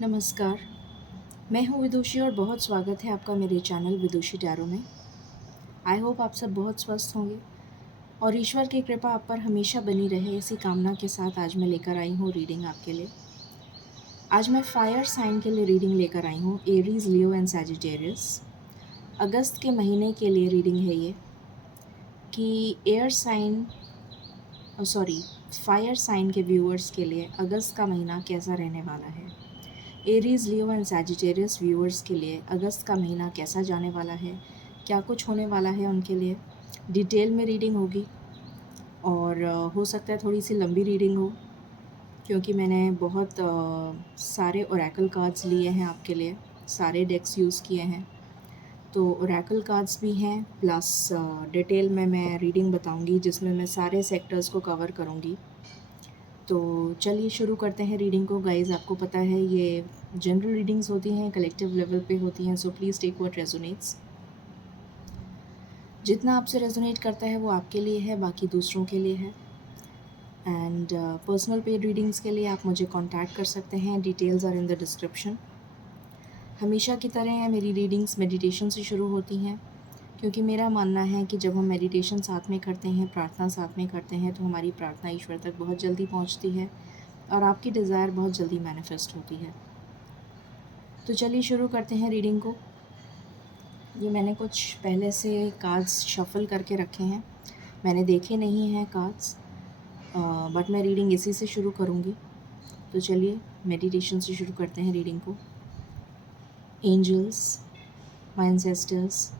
नमस्कार, मैं हूँ विदुषी और बहुत स्वागत है आपका मेरे चैनल विदुषी टैरो में। आई होप आप सब बहुत स्वस्थ होंगे और ईश्वर की कृपा आप पर हमेशा बनी रहे, इसी कामना के साथ आज मैं लेकर आई हूँ रीडिंग आपके लिए। आज मैं फायर साइन के लिए रीडिंग लेकर आई हूँ, एरीज, लियो एंड सैजिटेरियस। अगस्त के महीने के लिए रीडिंग है ये कि फायर साइन के व्यूअर्स के लिए अगस्त का महीना कैसा रहने वाला है। Aries, Leo and Sagittarius viewers के लिए अगस्त का महीना कैसा जाने वाला है, क्या कुछ होने वाला है उनके लिए। डिटेल में रीडिंग होगी और हो सकता है थोड़ी सी लंबी रीडिंग हो, क्योंकि मैंने बहुत सारे ओरेकल कार्ड्स लिए हैं आपके लिए, सारे डेक्स यूज़ किए हैं। तो ओरेकल कार्ड्स भी हैं, प्लस डिटेल में मैं रीडिंग बताऊंगी जिसमें मैं सारे सेक्टर्स को कवर करूंगी। तो चलिए शुरू करते हैं रीडिंग को। गाइज़, आपको पता है ये जनरल रीडिंग्स होती हैं, कलेक्टिव लेवल पे होती हैं, so please take what resonates. जितना आपसे रेजोनेट करता है वो आपके लिए है, बाकी दूसरों के लिए है। एंड पर्सनल पेड रीडिंग्स के लिए आप मुझे कांटेक्ट कर सकते हैं, details are in the description. हमेशा की तरह मेरी रीडिंग्स मेडिटेशन से शुरू होती हैं, क्योंकि मेरा मानना है कि जब हम मेडिटेशन साथ में करते हैं, प्रार्थना साथ में करते हैं, तो हमारी प्रार्थना ईश्वर तक बहुत जल्दी पहुंचती है और आपकी डिज़ायर बहुत जल्दी मैनिफेस्ट होती है। तो चलिए शुरू करते हैं रीडिंग को। ये मैंने कुछ पहले से कार्ड्स शफ़ल करके रखे हैं, मैंने देखे नहीं हैं कार्ड्स, बट मैं रीडिंग इसी से शुरू करूँगी। तो चलिए मेडिटेशन से शुरू करते हैं रीडिंग को। Angels, my ancestors,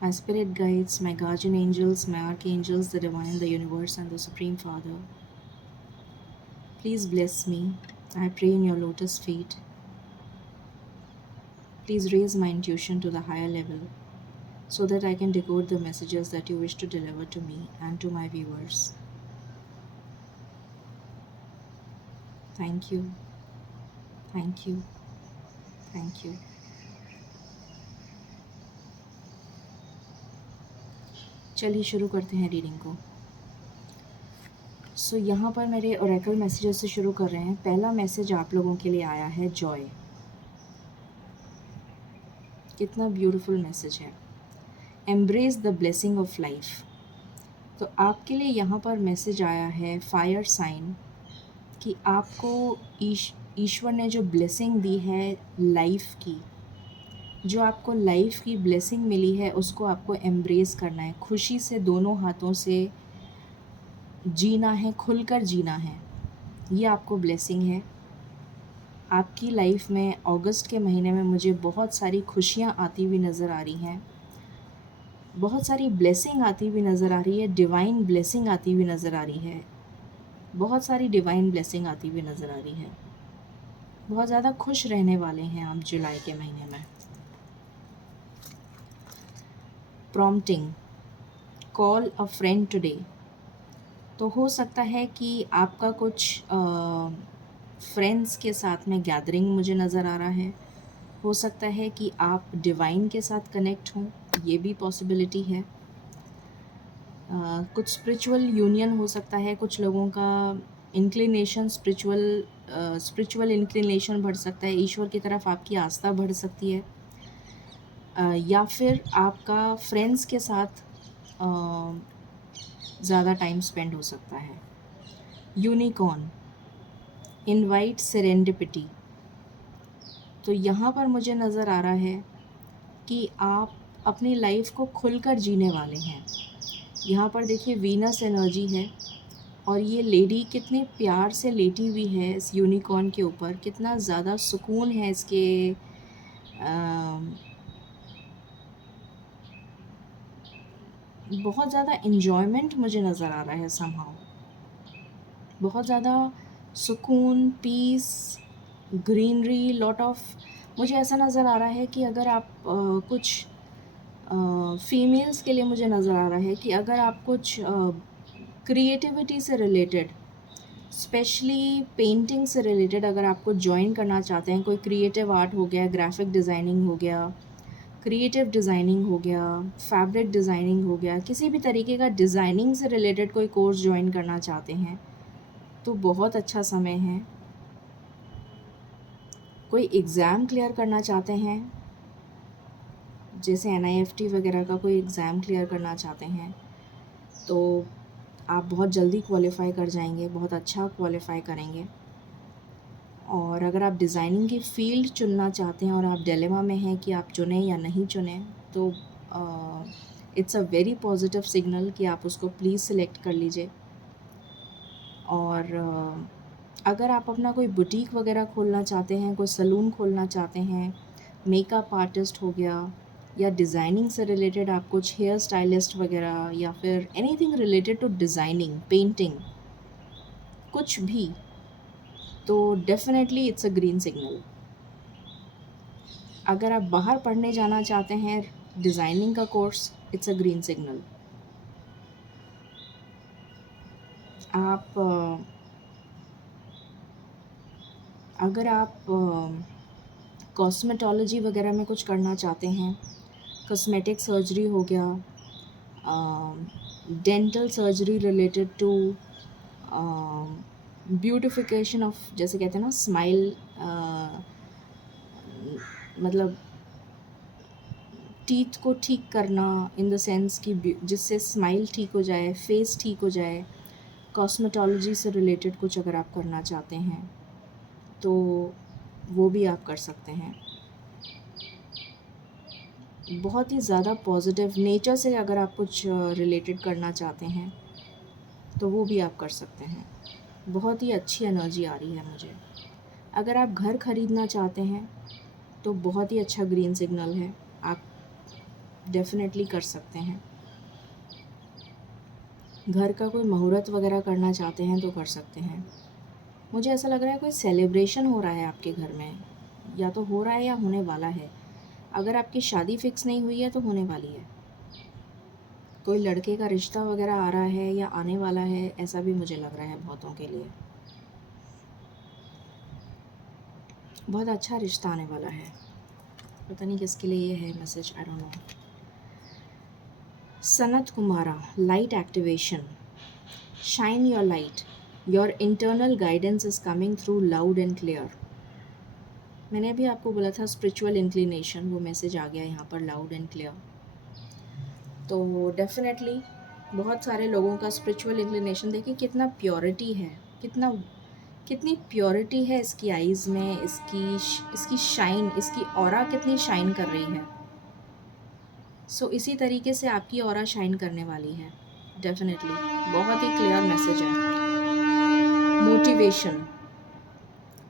my spirit guides, my guardian angels, my archangels, the divine, the universe, and the Supreme Father. Please bless me. I pray in your lotus feet. Please raise my intuition to the higher level so that I can decode the messages that you wish to deliver to me and to my viewers. Thank you. Thank you. Thank you. चलिए शुरू करते हैं reading को। सो यहाँ पर मेरे Oracle messages से शुरू कर रहे हैं। पहला मैसेज आप लोगों के लिए आया है जॉय। कितना ब्यूटीफुल मैसेज है। Embrace the blessing of life. तो आपके लिए यहाँ पर मैसेज आया है फायर साइन कि आपको ईश्वर ने जो ब्लेसिंग दी है लाइफ की, जो आपको लाइफ की ब्लेसिंग मिली है, उसको आपको एम्ब्रेस करना है, खुशी से दोनों हाथों से जीना है, खुलकर जीना है। ये आपको ब्लेसिंग है। आपकी लाइफ में अगस्त के महीने में मुझे बहुत सारी खुशियाँ आती हुई नज़र आ रही हैं, बहुत सारी ब्लेसिंग आती हुई नज़र आ रही है, डिवाइन ब्लेसिंग आती हुई नज़र आ रही है, बहुत सारी डिवाइन ब्लेसिंग आती हुई नज़र आ रही है। बहुत ज़्यादा खुश रहने वाले हैं आप जुलाई के महीने में। प्रॉम्प्टिंग, कॉल अ फ्रेंड टुडे। तो हो सकता है कि आपका कुछ फ्रेंड्स के साथ में गैदरिंग मुझे नज़र आ रहा है। हो सकता है कि आप डिवाइन के साथ कनेक्ट हों, ये भी पॉसिबिलिटी है। कुछ स्पिरिचुअल यूनियन हो सकता है, कुछ लोगों का इंक्लिनेशन स्पिरिचुअल इंक्लिनेशन बढ़ सकता है, ईश्वर की तरफ आपकी आस्था बढ़ सकती है। या फिर आपका फ्रेंड्स के साथ ज़्यादा टाइम स्पेंड हो सकता है। Unicorn, invite serendipity. तो यहाँ पर मुझे नज़र आ रहा है कि आप अपनी लाइफ को खुलकर जीने वाले हैं। यहाँ पर देखिए वीनस एनर्जी है और ये लेडी कितने प्यार से लेटी हुई है इस यूनिकॉर्न के ऊपर, कितना ज़्यादा सुकून है इसके बहुत ज़्यादा इन्जॉयमेंट मुझे नज़र आ रहा है समहाउ, बहुत ज़्यादा सुकून, पीस, ग्रीनरी, लॉट ऑफ। मुझे ऐसा नज़र आ रहा है कि अगर आप कुछ फीमेल्स के लिए मुझे नज़र आ रहा है कि अगर आप कुछ क्रिएटिविटी से रिलेटेड, स्पेशली पेंटिंग से रिलेटेड अगर आपको ज्वाइन करना चाहते हैं, कोई क्रिएटिव आर्ट हो गया, ग्राफिक डिज़ाइनिंग हो गया, क्रिएटिव डिज़ाइनिंग हो गया, फैब्रिक डिज़ाइनिंग हो गया, किसी भी तरीके का डिज़ाइनिंग से रिलेटेड कोई कोर्स ज्वाइन करना चाहते हैं, तो बहुत अच्छा समय है। कोई एग्ज़ाम क्लियर करना चाहते हैं, जैसे NIFT वगैरह का कोई एग्ज़ाम क्लियर करना चाहते हैं, तो आप बहुत जल्दी क्वालिफ़ाई कर जाएंगे, बहुत अच्छा क्वालिफ़ाई करेंगे। और अगर आप डिज़ाइनिंग की फ़ील्ड चुनना चाहते हैं और आप डिलेमा में हैं कि आप चुनें या नहीं चुनें, तो it's a very positive signal कि आप उसको प्लीज़ सिलेक्ट कर लीजिए। और अगर आप अपना कोई बुटीक वगैरह खोलना चाहते हैं, कोई सलून खोलना चाहते हैं, मेकअप आर्टिस्ट हो गया, या डिज़ाइनिंग से रिलेटेड आप कुछ हेयर स्टाइलिस्ट वगैरह, या फिर anything related to designing, painting, कुछ भी, तो definitely it's a green signal. अगर आप बाहर पढ़ने जाना चाहते हैं डिज़ाइनिंग का course, it's a green signal. आप अगर आप कॉस्मेटोलॉजी वगैरह में कुछ करना चाहते हैं, कॉस्मेटिक सर्जरी हो गया, dental surgery related to beautification of, जैसे कहते हैं ना स्माइल, मतलब टीथ को ठीक करना इन द सेंस कि जिससे स्माइल ठीक हो जाए, फेस ठीक हो जाए, कॉस्मेटोलॉजी से रिलेटेड कुछ अगर आप करना चाहते हैं तो वो भी आप कर सकते हैं। बहुत ही ज़्यादा पॉजिटिव नेचर से अगर आप कुछ रिलेटेड करना चाहते हैं तो वो भी आप कर सकते हैं। बहुत ही अच्छी एनर्जी आ रही है मुझे। अगर आप घर ख़रीदना चाहते हैं तो बहुत ही अच्छा ग्रीन सिग्नल है, आप डेफिनेटली कर सकते हैं। घर का कोई मुहूर्त वगैरह करना चाहते हैं तो कर सकते हैं। मुझे ऐसा लग रहा है कोई सेलिब्रेशन हो रहा है आपके घर में, या तो हो रहा है या होने वाला है। अगर आपकी शादी फ़िक्स नहीं हुई है तो होने वाली है। कोई लड़के का रिश्ता वगैरह आ रहा है या आने वाला है, ऐसा भी मुझे लग रहा है बहुतों के लिए। बहुत अच्छा रिश्ता आने वाला है। पता नहीं किसके लिए ये है message, I don't know. Sanat Kumara, light activation, shine your light, your internal guidance is coming through loud and clear. मैंने अभी आपको बोला था स्पिरिचुअल इंक्लिनेशन, वो मैसेज आ गया यहाँ पर लाउड एंड क्लियर। तो डेफिनेटली बहुत सारे लोगों का स्पिरिचुअल इंक्लिनेशन, देखिए कितना प्योरिटी है, कितनी प्योरिटी है इसकी आइज़ में, इसकी शाइन, इसकी ऑरा कितनी शाइन कर रही है। सो इसी तरीके से आपकी ऑरा शाइन करने वाली है डेफिनेटली। बहुत ही क्लियर मैसेज है। Motivation,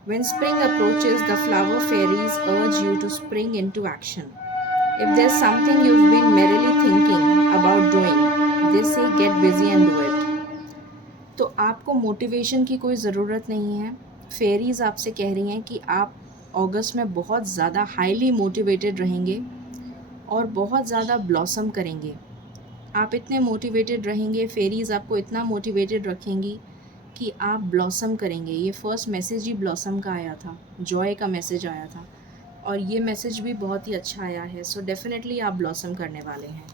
when spring approaches, the flower fairies urge you to spring into action. If there's something you've been merely thinking about doing, they say get busy and do it. तो आपको motivation की कोई ज़रूरत नहीं है। Ferries आपसे कह रही हैं कि आप अगस्त में बहुत ज़्यादा हाईली मोटिवेटेड रहेंगे और बहुत ज़्यादा ब्लॉसम करेंगे। आप इतने मोटिवेटेड रहेंगे, फेरीज़ आपको इतना मोटिवेटेड रखेंगी कि आप ब्लॉसम करेंगे। ये फर्स्ट मैसेज ही ब्लॉसम का आया था, जॉय का मैसेज आया था, और ये मैसेज भी बहुत ही अच्छा आया है। सो डेफिनेटली आप ब्लॉसम करने वाले हैं।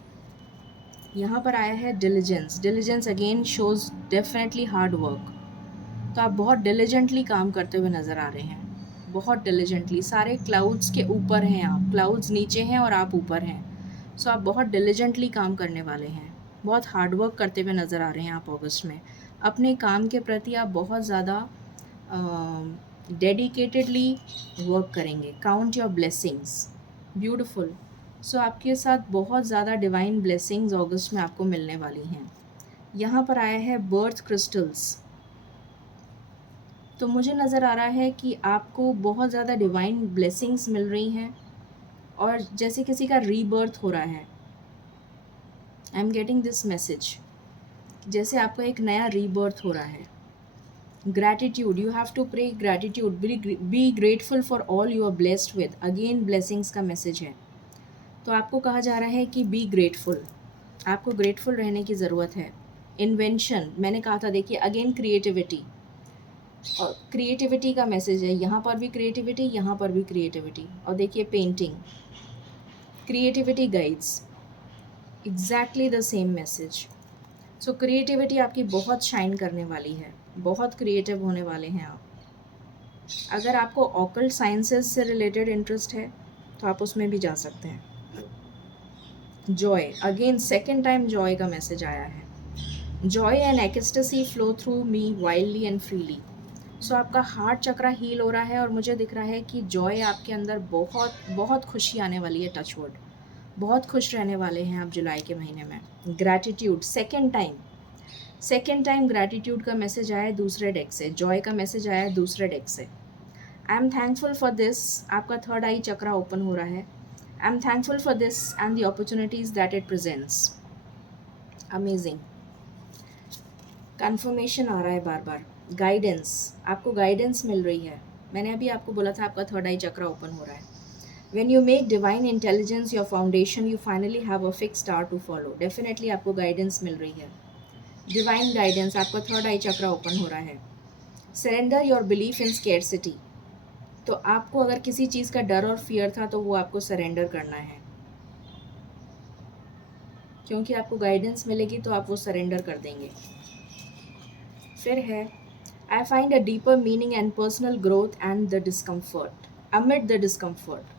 यहाँ पर आया है diligence. Diligence again shows definitely hard work. तो आप बहुत डिलिजेंटली काम करते हुए नज़र आ रहे हैं, बहुत डिलिजेंटली। सारे क्लाउड्स के ऊपर हैं आप, क्लाउड्स नीचे हैं और आप ऊपर हैं। सो आप बहुत डिलिजेंटली काम करने वाले हैं, बहुत हार्ड वर्क करते हुए नज़र आ रहे हैं आप अगस्त में। अपने काम के प्रति आप बहुत ज़्यादा डेडिकेटेडली वर्क करेंगे। Count your blessings, beautiful. So आपके साथ बहुत ज़्यादा डिवाइन ब्लेसिंग्स अगस्त में आपको मिलने वाली हैं। यहाँ पर आया है बर्थ क्रिस्टल्स। तो मुझे नज़र आ रहा है कि आपको बहुत ज़्यादा डिवाइन ब्लेसिंग्स मिल रही हैं, और जैसे किसी का रीबर्थ हो रहा है। I am getting this message, जैसे आपका एक नया रीबर्थ हो रहा है। Gratitude, you have to pray gratitude, be grateful for all you are blessed with. Again blessings का मैसेज है। तो आपको कहा जा रहा है कि बी ग्रेटफुल, आपको ग्रेटफुल रहने की ज़रूरत है। इन्वेंशन, मैंने कहा था, देखिए अगेन क्रिएटिविटी, और क्रिएटिविटी का मैसेज है। यहाँ पर भी क्रिएटिविटी, यहाँ पर भी क्रिएटिविटी, और देखिए painting, creativity guides, exactly the same message. So creativity आपकी बहुत शाइन करने वाली है, बहुत क्रिएटिव होने वाले हैं आप। अगर आपको ऑकल्ट साइंसेस से रिलेटेड इंटरेस्ट है तो आप उसमें भी जा सकते हैं। Joy, again second time joy का मैसेज आया है। Joy and ecstasy flow through me wildly and freely. So आपका हार्ट चक्रा हील हो रहा है और मुझे दिख रहा है कि जॉय आपके अंदर बहुत बहुत खुशी आने वाली है। टच वुड, बहुत खुश रहने वाले हैं आप जुलाई के महीने में। ग्रैटिट्यूड, सेकेंड टाइम ग्रैटिट्यूड का मैसेज आया है दूसरे डेक से। जॉय का मैसेज आया है दूसरे डेक से। I am thankful for this, आपका थर्ड आई चक्रा ओपन हो रहा है। I am thankful for this and the opportunities that it presents. Amazing confirmation आ रहा है बार बार। गाइडेंस, आपको गाइडेंस मिल रही है। मैंने अभी आपको बोला था आपका थर्ड आई चक्रा ओपन हो रहा है। When you make divine intelligence your foundation, you finally have a fixed star to follow. Definitely आपको गाइडेंस मिल रही है। डिवाइन गाइडेंस, आपका थर्ड आई चक्रा ओपन हो रहा है। Surrender your belief in scarcity, तो आपको अगर किसी चीज़ का डर और फियर था तो वो आपको सरेंडर करना है, क्योंकि आपको गाइडेंस मिलेगी तो आप वो सरेंडर कर देंगे। फिर है I find a deeper meaning and personal growth and the discomfort amid the discomfort.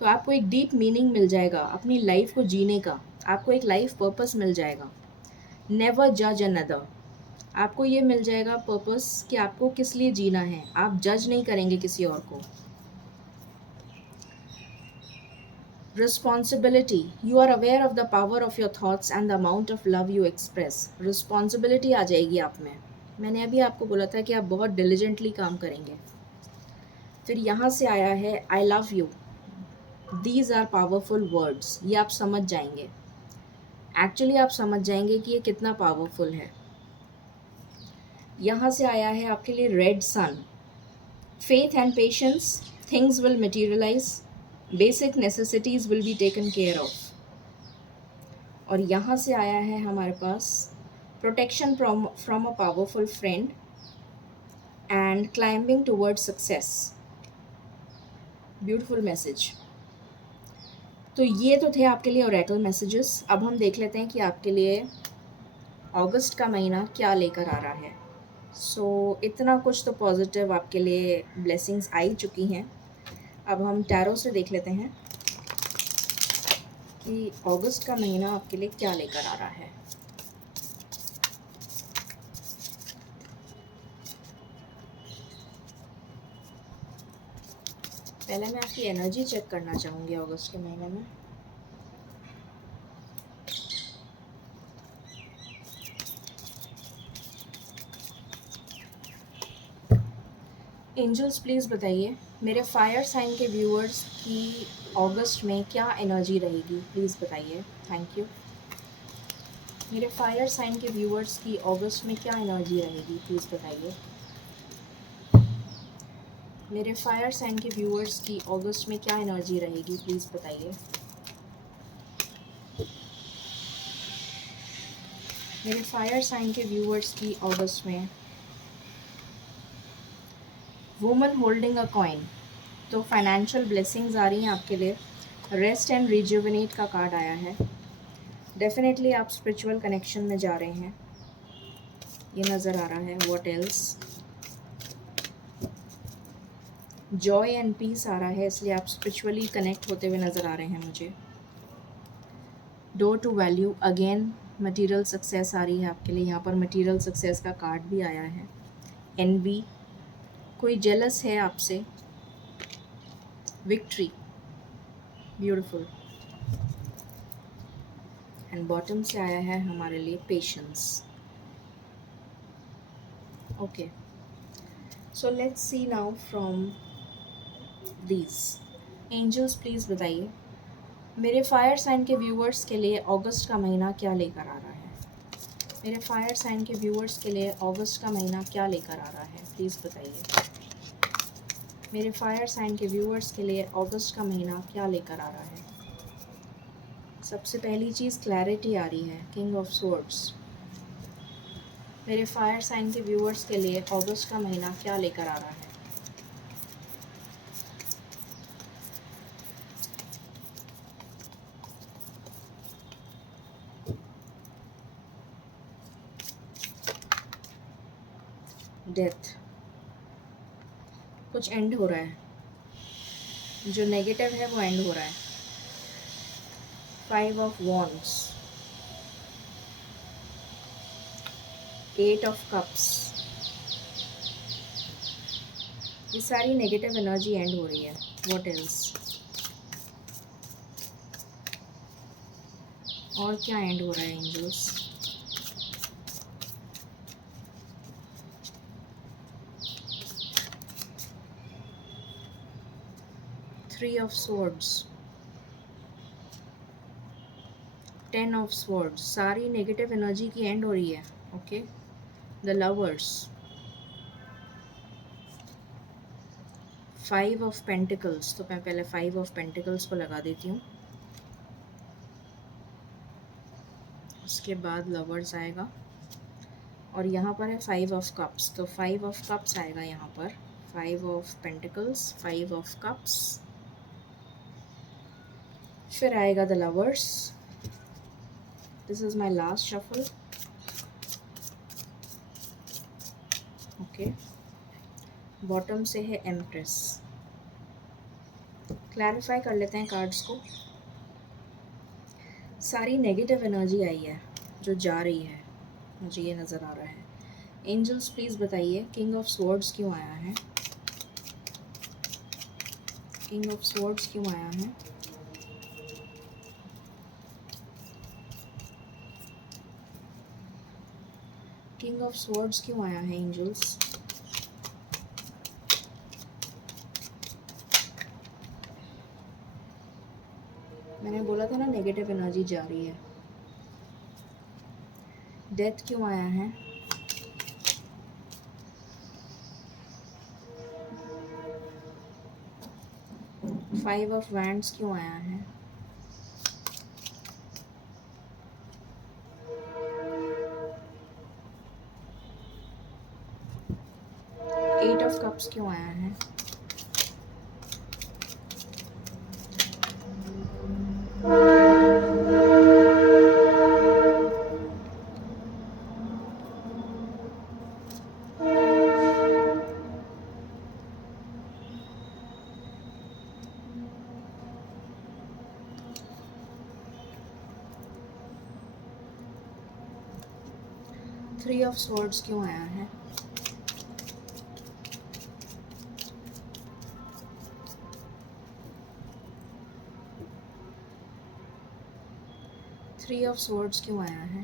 तो आपको एक डीप मीनिंग मिल जाएगा अपनी लाइफ को जीने का, आपको एक लाइफ पर्पस मिल जाएगा। नेवर जज अनदर, आपको ये मिल जाएगा पर्पस कि आपको किस लिए जीना है, आप जज नहीं करेंगे किसी और को। Responsibility, you are aware of the power of your thoughts and the amount of love you express. Responsibility आ जाएगी आप में। मैंने अभी आपको बोला था कि आप बहुत डिलिजेंटली काम करेंगे। फिर यहाँ से आया है I love you, these are powerful words. ये आप समझ जाएंगे, एक्चुअली आप समझ जाएंगे कि ये कितना पावरफुल है। यहाँ से आया है आपके लिए red sun, faith and patience, things will materialise, basic necessities will be taken care of. और यहाँ से आया है हमारे पास protection from a powerful friend and climbing toward success. Beautiful message. तो ये तो थे आपके लिए ओरेकल मैसेजेस। अब हम देख लेते हैं कि आपके लिए अगस्त का महीना क्या लेकर आ रहा है। इतना कुछ तो पॉजिटिव आपके लिए ब्लेसिंग्स आ ही चुकी हैं। अब हम टैरो से देख लेते हैं कि अगस्त का महीना आपके लिए क्या लेकर आ रहा है। पहले मैं आपकी एनर्जी चेक करना चाहूँगी अगस्त के महीने में। एंजल्स प्लीज़ बताइए मेरे फायर साइन के व्यूअर्स की अगस्त में क्या एनर्जी रहेगी, प्लीज़ बताइए। Thank you. मेरे फायर साइन के व्यूअर्स की अगस्त में क्या एनर्जी रहेगी, प्लीज़ बताइए। मेरे फायर साइन के व्यूअर्स की अगस्त में क्या एनर्जी रहेगी, प्लीज़ बताइए। मेरे फायर साइन के व्यूअर्स की अगस्त में वुमन होल्डिंग अ कॉइन, तो फाइनेंशियल ब्लेसिंग्स आ रही हैं आपके लिए। रेस्ट एंड रिजुविनेट का कार्ड आया है। डेफिनेटली आप स्पिरिचुअल कनेक्शन में जा रहे हैं, ये नज़र आ रहा है। What else? Joy and peace आ रहा है, इसलिए आप स्पिरिचुअली कनेक्ट होते हुए नज़र आ रहे हैं मुझे। Door to value, again material success आ रही है आपके लिए। यहाँ पर मटेरियल सक्सेस का कार्ड भी आया है। एनवी, कोई जेलस है आपसे। Victory, beautiful. एंड बॉटम से आया है हमारे लिए patience. Okay, so let's see now from these. Angels please बताइए मेरे फायर साइन के व्यूअर्स के लिए अगस्त का महीना क्या लेकर आ रहा है। मेरे फायर साइन के व्यूअर्स के लिए अगस्त का महीना क्या लेकर आ रहा है, प्लीज़ बताइए। मेरे फायर साइन के व्यूअर्स के लिए अगस्त का महीना क्या लेकर आ रहा है। सबसे पहली चीज़ क्लैरिटी आ रही है, किंग ऑफ स्वॉर्ड्स। मेरे फायर साइन के व्यूअर्स के लिए अगस्त का महीना क्या लेकर आ रहा है। डेथ, कुछ एंड हो रहा है, जो नेगेटिव है वो एंड हो रहा है। 5 ऑफ वॉन्ड्स, 8 ऑफ कप्स, ये सारी नेगेटिव एनर्जी एंड हो रही है। व्हाट एल्स, और क्या एंड हो रहा है angels? Three of swords, 10 of swords, सारी नेगेटिव एनर्जी की एंड हो रही है। Okay, the lovers, 5 of pentacles, तो मैं पहले 5 ऑफ पेंटिकल्स को लगा देती हूँ, उसके बाद लवर्स आएगा, और यहाँ पर है 5 ऑफ कप्स, तो 5 ऑफ कप्स आएगा यहाँ पर, 5 ऑफ पेंटिकल्स, 5 ऑफ कप्स, फिर आएगा the lovers. This is my last shuffle. Okay, bottom से है एम्प्रेस। क्लैरिफाई कर लेते हैं कार्ड्स को। सारी नेगेटिव एनर्जी आई है जो जा रही है, मुझे ये नज़र आ रहा है। एंजल्स प्लीज़ बताइए किंग ऑफ स्वॉर्ड्स क्यों आया है, किंग ऑफ स्वॉर्ड्स क्यों आया है? किंग ऑफ स्वॉर्ड्स क्यों आया है एंजल्स? मैंने बोला था ना नेगेटिव एनर्जी जा रही है। डेथ क्यों आया है? फाइव ऑफ वैंड्स क्यों आया है? एट ऑफ कप्स क्यों आया है? थ्री ऑफ स्वॉर्ड्स क्यों आया है? थ्री ऑफ स्वॉर्ड्स क्यों आया है?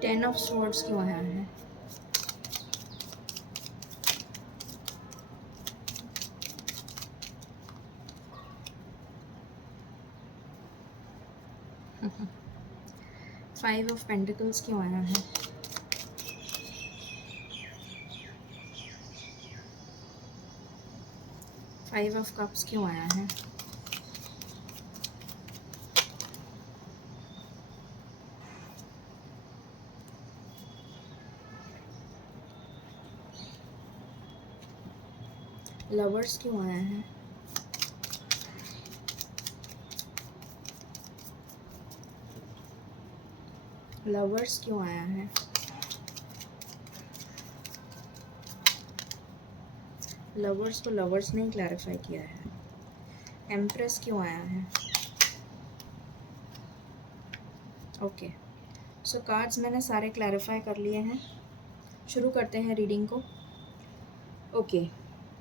टेन ऑफ स्वॉर्ड्स क्यों आया है? फाइव ऑफ पेंटिकल्स क्यों आया है? फाइव ऑफ कप्स क्यों आया है? लवर्स क्यों आया है? लवर्स क्यों आया है? लवर्स को लवर्स ने क्लैरिफाई किया है। एम्प्रेस क्यों आया है? ओके, सो कार्ड्स मैंने सारे क्लैरिफाई कर लिए हैं। शुरू करते हैं रीडिंग को। ओके,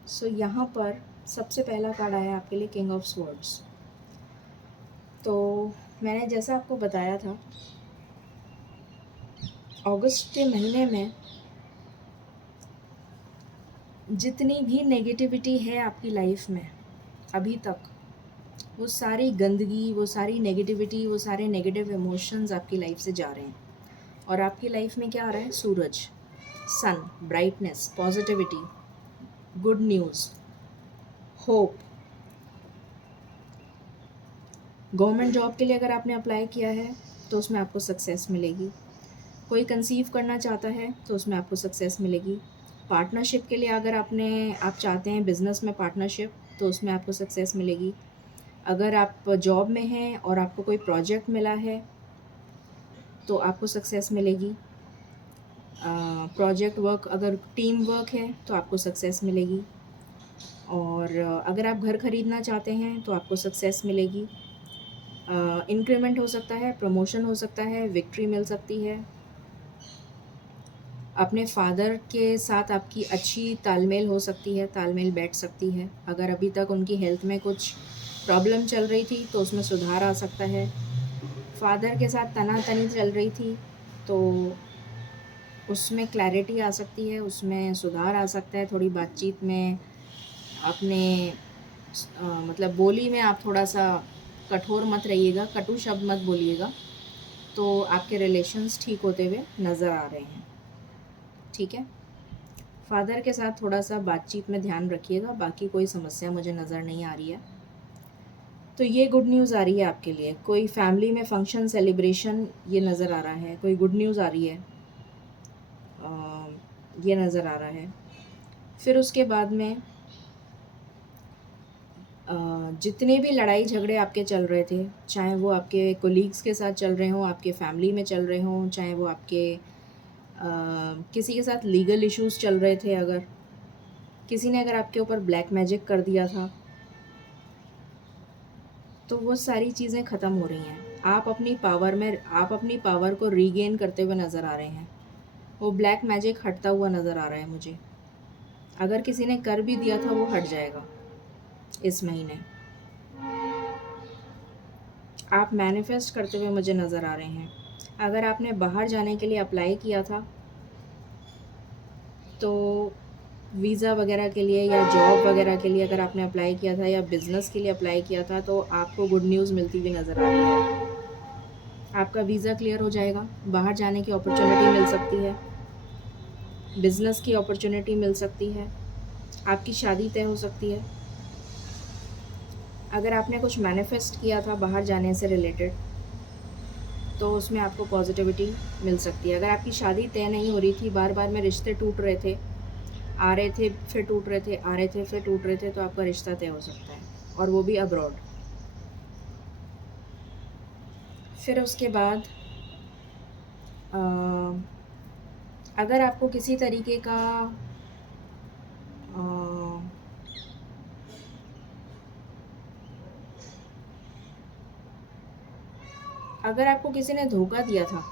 सो यहाँ पर सबसे पहला कार्ड आया आपके लिए किंग ऑफ स्वॉर्ड्स। तो मैंने जैसा आपको बताया था, अगस्त के महीने में जितनी भी नेगेटिविटी है आपकी लाइफ में अभी तक, वो सारी गंदगी, वो सारी नेगेटिविटी, वो सारे नेगेटिव इमोशंस आपकी लाइफ से जा रहे हैं, और आपकी लाइफ में क्या आ रहा है? सूरज, sun, brightness, positivity, good news, hope. Government job के लिए अगर आपने अप्लाई किया है तो उसमें आपको सक्सेस मिलेगी। कोई कंसीव करना चाहता है तो उसमें आपको सक्सेस मिलेगी। पार्टनरशिप के लिए अगर आप चाहते हैं बिज़नेस में पार्टनरशिप, तो उसमें आपको सक्सेस मिलेगी। अगर आप जॉब में हैं और आपको कोई प्रोजेक्ट मिला है तो आपको सक्सेस मिलेगी। प्रोजेक्ट वर्क, अगर टीम वर्क है तो आपको सक्सेस मिलेगी। और अगर आप घर ख़रीदना चाहते हैं तो आपको सक्सेस मिलेगी। इंक्रीमेंट हो सकता है, प्रमोशन हो सकता है, विक्ट्री मिल सकती है। अपने फादर के साथ आपकी अच्छी तालमेल हो सकती है, तालमेल बैठ सकती है। अगर अभी तक उनकी हेल्थ में कुछ प्रॉब्लम चल रही थी तो उसमें सुधार आ सकता है। फादर के साथ तनातनी चल रही थी तो उसमें क्लैरिटी आ सकती है, उसमें सुधार आ सकता है। थोड़ी बातचीत में अपने मतलब बोली में आप थोड़ा सा कठोर मत रहिएगा, कटु शब्द मत बोलिएगा, तो आपके रिलेशंस ठीक होते हुए नज़र आ रहे हैं। ठीक है, फादर के साथ थोड़ा सा बातचीत में ध्यान रखिएगा, बाकी कोई समस्या मुझे नज़र नहीं आ रही है। तो ये गुड न्यूज़ आ रही है आपके लिए। कोई फैमिली में फंक्शन सेलिब्रेशन ये नज़र आ रहा है, कोई गुड न्यूज़ आ रही है, ये नज़र आ रहा है। फिर उसके बाद में जितने भी लड़ाई झगड़े आपके चल रहे थे, चाहे वो आपके कोलीग्स के साथ चल रहे हों, आपके फैमिली में चल रहे हों, चाहे वो आपके किसी के साथ लीगल इश्यूज़ चल रहे थे, अगर किसी ने अगर आपके ऊपर ब्लैक मैजिक कर दिया था, तो वो सारी चीज़ें ख़त्म हो रही हैं। आप अपनी पावर को रीगेन करते हुए नज़र आ रहे हैं। वो ब्लैक मैजिक हटता हुआ नज़र आ रहा है मुझे। अगर किसी ने कर भी दिया था वो हट जाएगा इस महीने। आप मैनिफेस्ट करते हुए मुझे नज़र आ रहे हैं। अगर आपने बाहर जाने के लिए अप्लाई किया था तो वीज़ा वगैरह के लिए या जॉब वगैरह के लिए अगर आपने अप्लाई किया था या बिज़नेस के लिए अप्लाई किया था, तो आपको गुड न्यूज़ मिलती हुई नज़र आ रही है। आपका वीज़ा क्लियर हो जाएगा, बाहर जाने की अपॉर्चुनिटी मिल सकती है, बिज़नेस की अपॉर्चुनिटी मिल सकती है, आपकी शादी तय हो सकती है। अगर आपने कुछ मैनिफेस्ट किया था बाहर जाने से रिलेटेड, तो उसमें आपको पॉजिटिविटी मिल सकती है। अगर आपकी शादी तय नहीं हो रही थी, बार बार में रिश्ते टूट रहे थे, आ रहे थे फिर टूट रहे थे, आ रहे थे फिर टूट रहे थे, तो आपका रिश्ता तय हो सकता है, और वो भी अब्रॉड। फिर उसके बाद अगर आपको किसी तरीके का अगर आपको किसी ने धोखा दिया था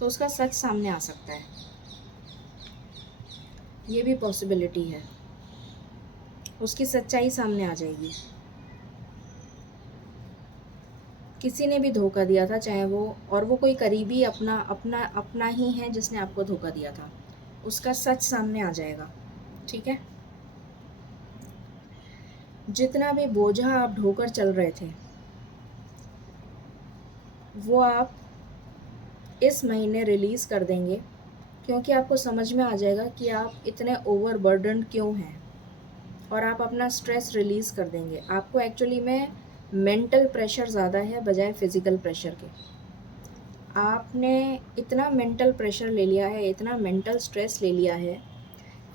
तो उसका सच सामने आ सकता है, ये भी पॉसिबिलिटी है। उसकी सच्चाई सामने आ जाएगी। किसी ने भी धोखा दिया था, चाहे वो कोई करीबी अपना अपना अपना ही है जिसने आपको धोखा दिया था, उसका सच सामने आ जाएगा। ठीक है, जितना भी बोझा आप ढोकर चल रहे थे वो आप इस महीने रिलीज़ कर देंगे, क्योंकि आपको समझ में आ जाएगा कि आप इतने ओवरबर्डन्ड क्यों हैं, और आप अपना स्ट्रेस रिलीज़ कर देंगे। आपको एक्चुअली में मेंटल प्रेशर ज़्यादा है बजाय फ़िज़िकल प्रेशर के। आपने इतना मेंटल प्रेशर ले लिया है, इतना मेंटल स्ट्रेस ले लिया है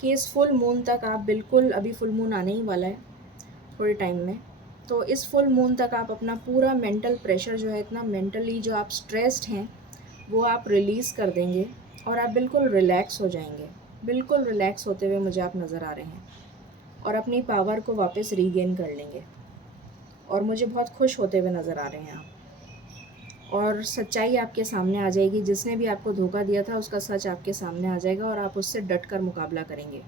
कि इस फुल मून तक आप बिल्कुल, अभी फुल मून आने ही वाला है थोड़े टाइम में, तो इस फुल मून तक आप अपना पूरा मेंटल प्रेशर जो है, इतना मेंटली जो आप स्ट्रेस्ड हैं, वो आप रिलीज़ कर देंगे और आप बिल्कुल रिलैक्स हो जाएंगे। बिल्कुल रिलैक्स होते हुए मुझे आप नज़र आ रहे हैं, और अपनी पावर को वापस रीगेन कर लेंगे, और मुझे बहुत खुश होते हुए नज़र आ रहे हैं आप। और सच्चाई आपके सामने आ जाएगी। जिसने भी आपको धोखा दिया था उसका सच आपके सामने आ जाएगा, और आप उससे डट कर मुकाबला करेंगे।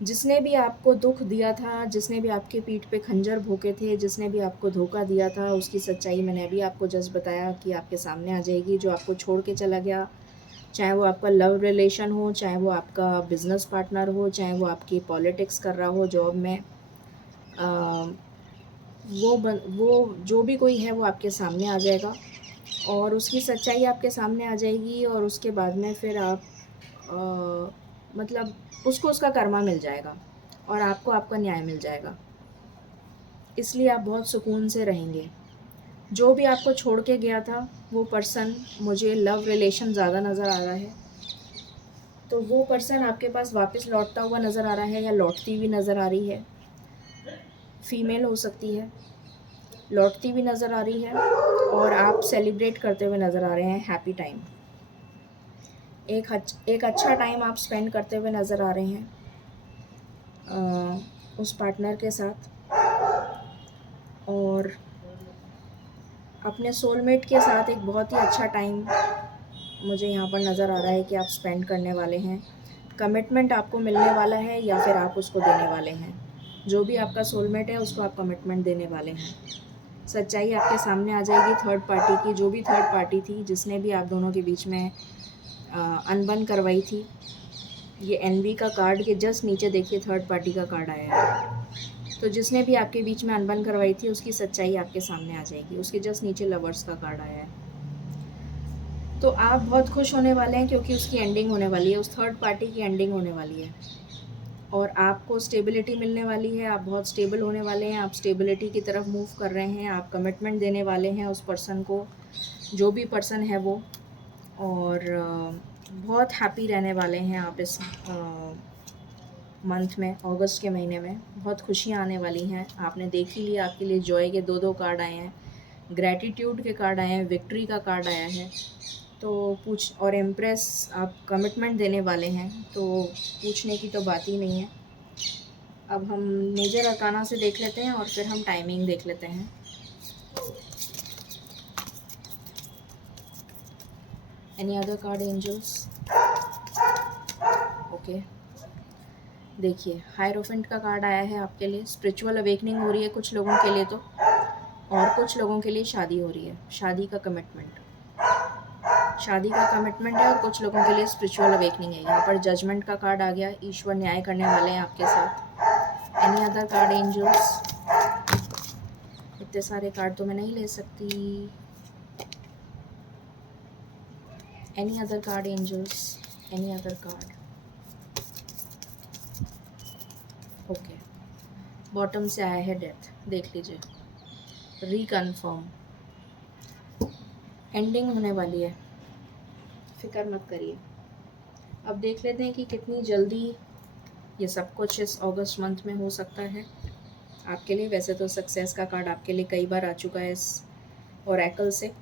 जिसने भी आपको दुख दिया था, जिसने भी आपके पीठ पे खंजर भोंके थे, जिसने भी आपको धोखा दिया था, उसकी सच्चाई मैंने अभी आपको जस्ट बताया कि आपके सामने आ जाएगी। जो आपको छोड़ के चला गया, चाहे वो आपका लव रिलेशन हो, चाहे वो आपका बिज़नेस पार्टनर हो, चाहे वो आपकी पॉलिटिक्स कर रहा हो जॉब में, वो जो भी कोई है वो आपके सामने आ जाएगा, और उसकी सच्चाई आपके सामने आ जाएगी। और उसके बाद में फिर आप मतलब उसको उसका कर्मा मिल जाएगा, और आपको आपका न्याय मिल जाएगा। इसलिए आप बहुत सुकून से रहेंगे। जो भी आपको छोड़ के गया था वो पर्सन, मुझे लव रिलेशन ज़्यादा नज़र आ रहा है, तो वो पर्सन आपके पास वापस लौटता हुआ नज़र आ रहा है, या लौटती हुई नज़र आ रही है। फीमेल हो सकती है, लौटती भी नज़र आ रही है और आप सेलिब्रेट करते हुए नज़र आ रहे हैं हैप्पी टाइम। एक अच्छा टाइम आप स्पेंड करते हुए नज़र आ रहे हैं उस पार्टनर के साथ, और अपने सोलमेट के साथ एक बहुत ही अच्छा टाइम मुझे यहाँ पर नज़र आ रहा है कि आप स्पेंड करने वाले हैं। कमिटमेंट आपको मिलने वाला है या फिर आप उसको देने वाले हैं। जो भी आपका सोलमेट है उसको आप कमिटमेंट देने वाले हैं। सच्चाई आपके सामने आ जाएगी थर्ड पार्टी की। जो भी थर्ड पार्टी थी जिसने भी आप दोनों के बीच में अनबन करवाई थी, ये एनवी का कार्ड के जस्ट नीचे देखिए थर्ड पार्टी का कार्ड आया है। तो जिसने भी आपके बीच में अनबन करवाई थी उसकी सच्चाई आपके सामने आ जाएगी। उसके जस्ट नीचे लवर्स का कार्ड आया है। तो आप बहुत खुश होने वाले हैं क्योंकि उसकी एंडिंग होने वाली है, उस थर्ड पार्टी की एंडिंग होने वाली है और आपको स्टेबिलिटी मिलने वाली है। आप बहुत स्टेबल होने वाले हैं, आप स्टेबिलिटी की तरफ मूव कर रहे हैं, आप कमिटमेंट देने वाले हैं उस पर्सन को, जो भी पर्सन है वो, और बहुत हैप्पी रहने वाले हैं आप इस मंथ में। अगस्त के महीने में बहुत खुशियाँ आने वाली हैं। आपने देख ही लिया, आपके लिए जॉय के दो कार्ड आए हैं, ग्रैटिट्यूड के कार्ड आए हैं, विक्ट्री का कार्ड आया है। तो और इम्प्रेस आप कमिटमेंट देने वाले हैं, तो पूछने की तो बात ही नहीं है। अब हम मेजर अरकाना से देख लेते हैं और फिर हम टाइमिंग देख लेते हैं। Any other card angels? Okay, देखिए हायरोफेंट का कार्ड आया है आपके लिए। स्पिरिचुअल अवेकनिंग हो रही है कुछ लोगों के लिए तो, और कुछ लोगों के लिए शादी हो रही है, शादी का कमिटमेंट है, और कुछ लोगों के लिए स्पिरिचुअल अवेकनिंग है। यहाँ पर जजमेंट का कार्ड आ गया, ईश्वर न्याय करने वाले हैं आपके साथ। Any other card angels? इतने सारे कार्ड तो मैं नहीं ले सकती। Any other card angels? Any other card? Okay, bottom से आया है डेथ, देख लीजिए। रिकन्फर्म, एंडिंग होने वाली है, फिक्र मत करिए। अब देख लेते हैं कि कितनी जल्दी ये सब कुछ इस अगस्त मंथ में हो सकता है आपके लिए। वैसे तो सक्सेस का कार्ड आपके लिए कई बार आ चुका है इस ओरेकल से।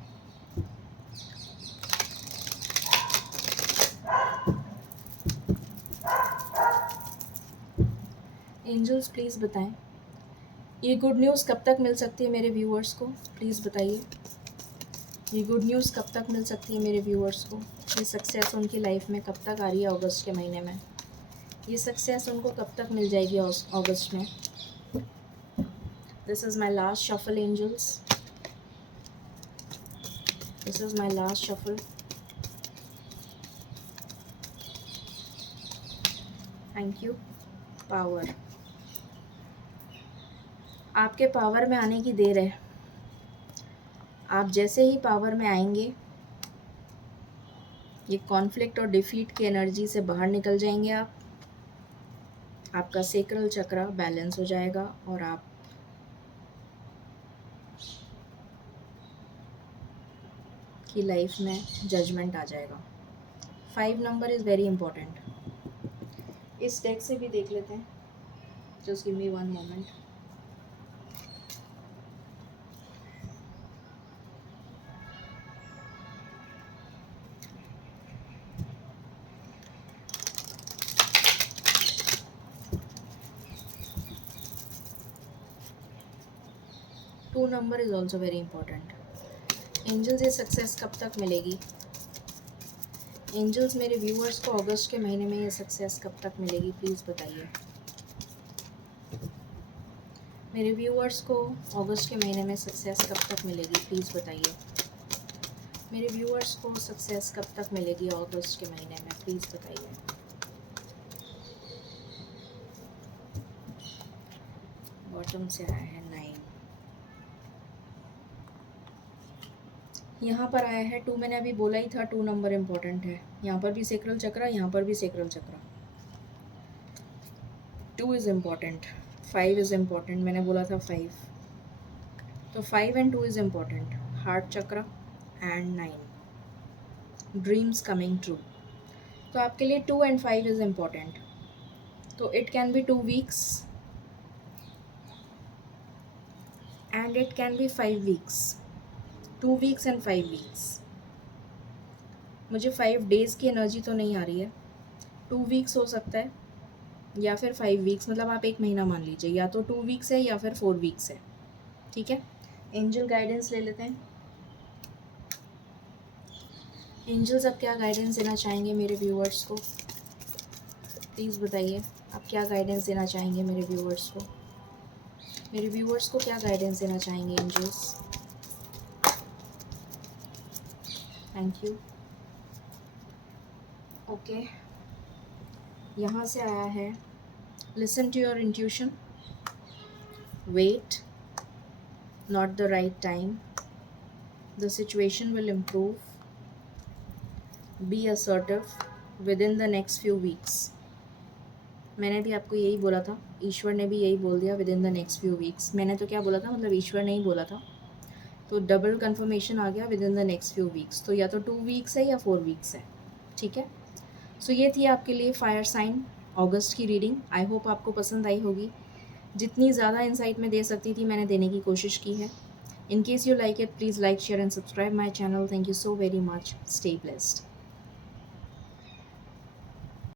एंजल्स प्लीज़ बताएं, ये गुड न्यूज़ कब तक मिल सकती है मेरे व्यूअर्स को? प्लीज़ बताइए, ये गुड न्यूज़ कब तक मिल सकती है मेरे व्यूअर्स को? ये सक्सेस उनकी लाइफ में कब तक आ रही है अगस्त के महीने में? ये सक्सेस उनको कब तक मिल जाएगी अगस्त में? This is my last shuffle angels, this is my last shuffle. Thank you. Power, आपके पावर में आने की देर है। आप जैसे ही पावर में आएंगे, ये कॉन्फ्लिक्ट और डिफीट की एनर्जी से बाहर निकल जाएंगे आप। आपका सेक्रल चक्र बैलेंस हो जाएगा और आप की लाइफ में जजमेंट आ जाएगा। 5 नंबर इज़ वेरी इम्पोर्टेंट। इस डेक से भी देख लेते हैं, just give me 1 moment. Two number is also very important. Angels, ये सक्सेस कब तक मिलेगी? एंजल्स, मेरे व्यूअर्स को अगस्त के महीने में ये सक्सेस कब तक मिलेगी? प्लीज़ बताइए। मेरे व्यूअर्स को अगस्त के महीने में सक्सेस कब तक मिलेगी? प्लीज़ बताइए। मेरे व्यूअर्स को सक्सेस कब तक मिलेगी अगस्त के महीने में? प्लीज़ बताइए। बॉटम से आया है 9, यहाँ पर आया है 2। मैंने अभी बोला ही था 2 नंबर इम्पोर्टेंट है। यहाँ पर भी सेक्रल चक्र, यहाँ पर भी सेक्रल चक्र। 2 इज़ इम्पॉर्टेंट, 5 इज़ इम्पॉर्टेंट। मैंने बोला था 5, तो 5 एंड 2 इज़ इम्पॉर्टेंट। हार्ट चक्र एंड 9, ड्रीम्स कमिंग ट्रू। तो आपके लिए 2 एंड 5 इज़ इम्पॉर्टेंट। तो it can be 2 weeks and it can be 5 weeks, 2 weeks and 5 weeks. मुझे 5 डेज़ की एनर्जी तो नहीं आ रही है, 2 वीक्स हो सकता है या फिर 5 वीक्स, मतलब आप 1 महीना मान लीजिए, या तो 2 वीक्स है या फिर 4 वीक्स है। ठीक है, एंजल गाइडेंस ले लेते हैं। एंजल्स अब क्या गाइडेंस देना चाहेंगे मेरे व्यूअर्स को, प्लीज़ बताइए, आप क्या गाइडेंस देना चाहेंगे मेरे व्यूअर्स को? मेरे व्यूअर्स को क्या गाइडेंस देना चाहेंगे एंजल्स? Thank you. ओके, यहाँ से आया है listen to your intuition, wait, not the right time, the situation will improve, be assertive within the next few weeks. मैंने भी आपको यही बोला था, ईश्वर ने भी यही बोल दिया, with in the next few weeks. मैंने तो क्या बोला था, मतलब ईश्वर ने ही बोला था, तो डबल कंफर्मेशन आ गया, with in the next few weeks. तो या तो 2 वीक्स है या 4 वीक्स है। ठीक है, सो ये थी आपके लिए फायर साइन अगस्त की रीडिंग। आई होप आपको पसंद आई होगी। जितनी ज़्यादा इंसाइट मैं दे सकती थी मैंने देने की कोशिश की है। In case you like it, please like, share and subscribe my channel. Thank you so very much. Stay blessed.